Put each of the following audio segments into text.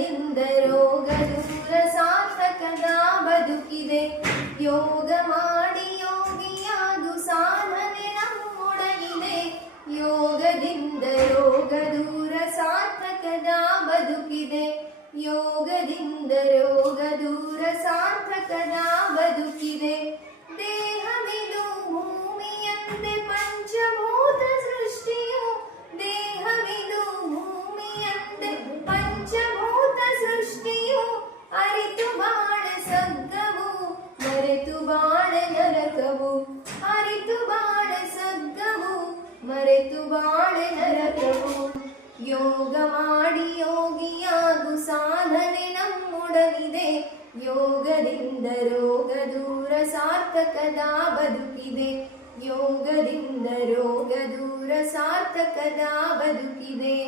ರೋಗಗಳಿಂದ ರೋಗ ದೂರ ಸಾರ್ಥಕದ ಬದುಕಿದೆ. ಯೋಗ ಮಾಡಿ ಯೋಗಿಯಾಗು ಸಾಧನೆ ನಮ್ಮೊಡಲಿದೆ ಯೋಗದಿಂದ ರೋಗ ದೂರ ಸಾರ್ಥಕದ ಬದುಕಿದೆ. ಯೋಗ ಮರೆತು ಬಾಳೆ ನರಕವು ಯೋಗ ಮಾಡಿ ಯೋಗಿಯಾಗು ಸಾಧನೆ ನಮ್ಮೊಡನಿದೆ ಯೋಗದಿಂದ ರೋಗ ದೂರ ಸಾರ್ಥಕದ ಬದುಕಿದೆ. ಯೋಗದಿಂದ ರೋಗ ದೂರ ಸಾರ್ಥಕದ ಬದುಕಿದೆ.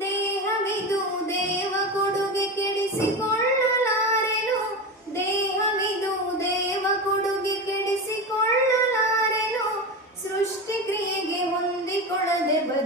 ದೇಹವಿದು ದೇವ ಕೊಡುಗೆ ಕೆಡಿಸಿಕೊಳ್ಳಲಾರೆನು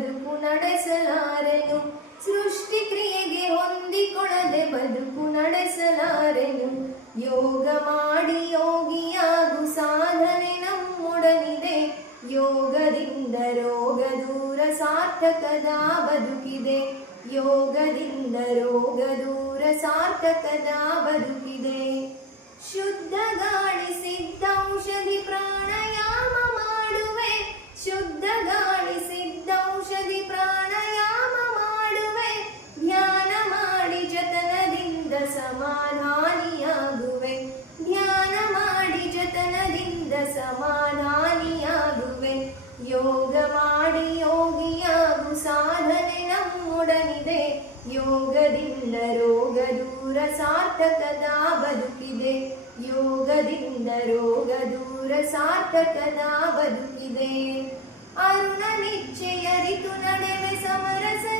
ಬದುಕು ನಡೆಸಲಾರೆನು? ಸೃಷ್ಟಿ ಕ್ರಿಯೆಗೆ ಹೊಂದಿಕೊಳ್ಳದೆ ಬದುಕು ನಡೆಸಲಾರೆನು? ಯೋಗ ಮಾಡಿ ಯೋಗಿಯಾಗು ಸಾಧನೆ ನಮ್ಮೊಡನಿದೆ. ಯೋಗದಿಂದ ರೋಗ ದೂರ ಸಾರ್ಥಕದ ಬದುಕಿದೆ. ಯೋಗದಿಂದ ರೋಗ ದೂರ ಸಾರ್ಥಕದ ಬದುಕಿದೆ. ಶುದ್ಧ ಗಾಳಿ ಸಿದ್ಧೌಷಧಿ ಪ್ರಾಣಾಯಾಮ ನಮ್ಮೊಡನಿದೆ ಯೋಗದಿಂದ ರೋಗ ದೂರ ಸಾರ್ಥಕದ ಬದುಕಿದೆ. ಯೋಗದಿಂದ ರೋಗ ದೂರ ಸಾರ್ಥಕದ ಬದುಕಿದೆ. ಅನ್ನ ನಿಚ್ಚೆಯರಿತು ನಡೆವೆ ಸಮರಸದಿ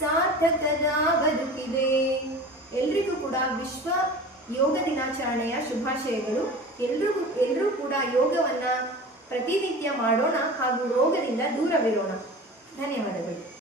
ಸಾರ್ಥಕದ ಬದುಕಿದೆ ಎಲ್ರಿಗೂ ಕೂಡ ವಿಶ್ವ ಯೋಗ ದಿನಾಚರಣೆಯ ಶುಭಾಶಯಗಳು. ಎಲ್ರಿಗೂ ಎಲ್ಲರೂ ಕೂಡ ಯೋಗವನ್ನ ಪ್ರತಿನಿತ್ಯ ಮಾಡೋಣ ಹಾಗೂ ರೋಗದಿಂದ ದೂರವಿರೋಣ. ಧನ್ಯವಾದಗಳು.